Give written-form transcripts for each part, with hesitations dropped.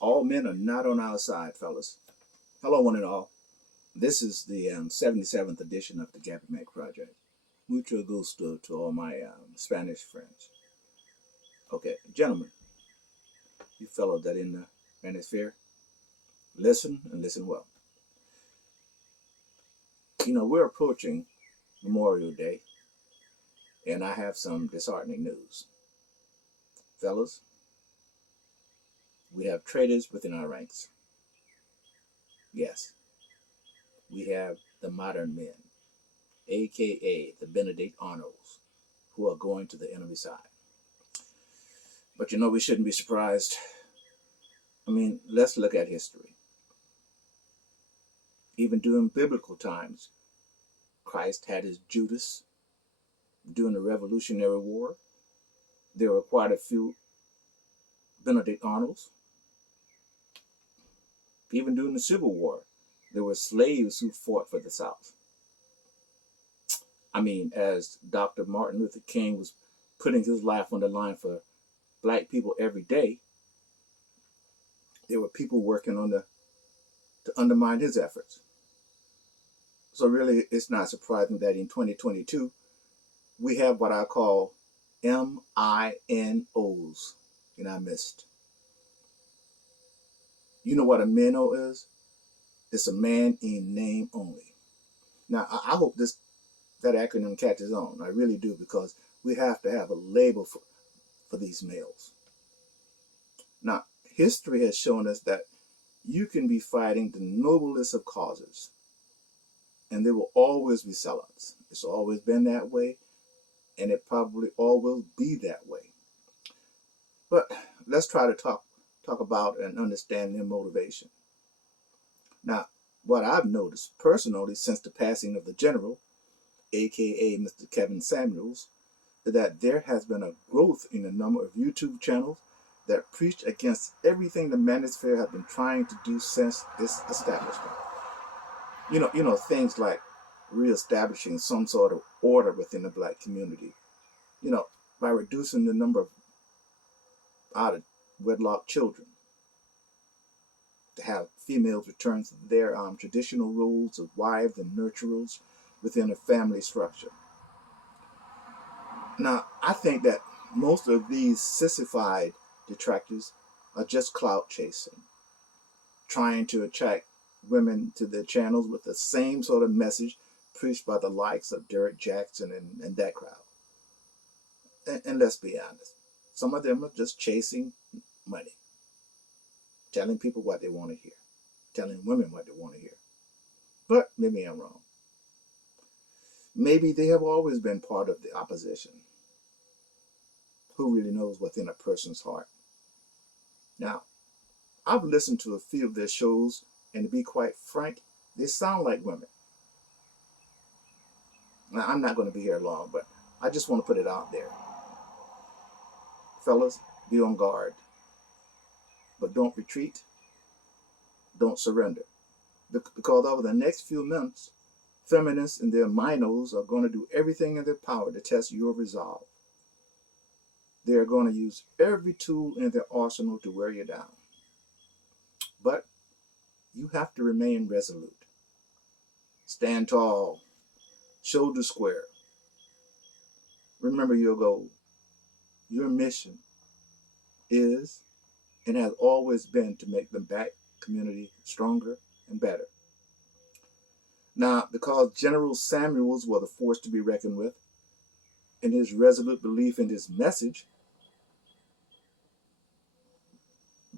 All men are not on our side, fellas. Hello, one and all. This is the 77th edition of the Gabby Mac Project. Mucho gusto to all my Spanish friends. Okay, gentlemen, you fellows that in the manosphere, listen and listen well. You know, we're approaching Memorial Day, and I have some disheartening news. Fellas, we have traitors within our ranks. Yes, we have the modern men, aka the Benedict Arnolds, who are going to the enemy side. But you know, we shouldn't be surprised. I mean, let's look at history. Even during biblical times, Christ had his Judas. During the Revolutionary War, there were quite a few Benedict Arnolds. Even during the Civil War, there were slaves who fought for the South. I mean, as Dr. Martin Luther King was putting his life on the line for black people every day, there were people working on to undermine his efforts. So really, it's not surprising that in 2022, we have what I call MINOs in our midst. You know what a MINO is? It's a man in name only. Now, I hope that acronym catches on. I really do, because we have to have a label for these males. Now, history has shown us that you can be fighting the noblest of causes, and there will always be sellouts. It's always been that way, and it probably always be that way. But let's try to talk about and understand their motivation. Now, what I've noticed personally since the passing of the general, aka Mr. Kevin Samuels, is that there has been a growth in the number of YouTube channels that preach against everything the manosphere has been trying to do since its establishment. You know things like reestablishing some sort of order within the black community. You know, by reducing the number of out of wedlock children, to have females return to their traditional roles of wives and nurturers within a family structure. Now, I think that most of these sissified detractors are just clout chasing, trying to attract women to their channels with the same sort of message preached by the likes of Derek Jackson and that crowd. And let's be honest, some of them are just chasing money, telling people what they want to hear, telling women what they want to hear. But maybe I'm wrong. Maybe they have always been part of the opposition. Who really knows what's in a person's heart? Now, I've listened to a few of their shows, and to be quite frank, they sound like women. Now, I'm not going to be here long, but I just want to put it out there. Fellas, be on guard. But don't retreat. Don't surrender. Because over the next few months, feminists and their minos are going to do everything in their power to test your resolve. They are going to use every tool in their arsenal to wear you down. But you have to remain resolute. Stand tall. Shoulder square. Remember your goal. Your mission is and has always been to make the black community stronger and better. Now, because General Samuels was a force to be reckoned with, in his resolute belief in his message,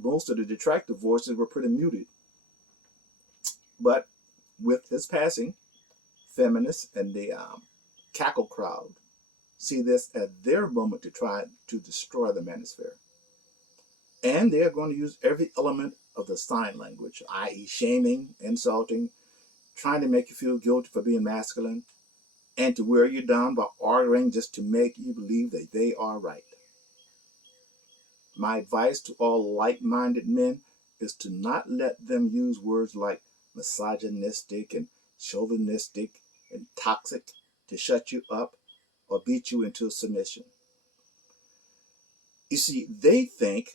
most of the detractor voices were pretty muted. But with his passing, feminists and the cackle crowd see this as their moment to try to destroy the manosphere. And they are going to use every element of the sign language, i.e. shaming, insulting, trying to make you feel guilty for being masculine, and to wear you down by arguing just to make you believe that they are right. My advice to all like-minded men is to not let them use words like misogynistic and chauvinistic and toxic to shut you up or beat you into submission. You see, they think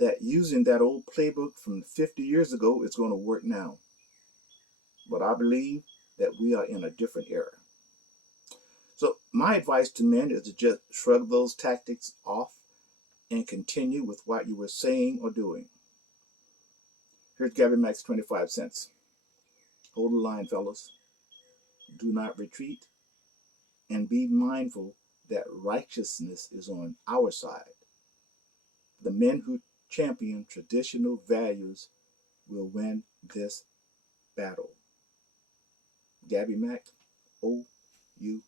that using that old playbook from 50 years ago is going to work now. But I believe that we are in a different era. So my advice to men is to just shrug those tactics off and continue with what you were saying or doing. Here's Gabby Max 25 cents. Hold the line, fellas. Do not retreat, and be mindful that righteousness is on our side. The men who champion traditional values will win this battle. Gabby Mack, OU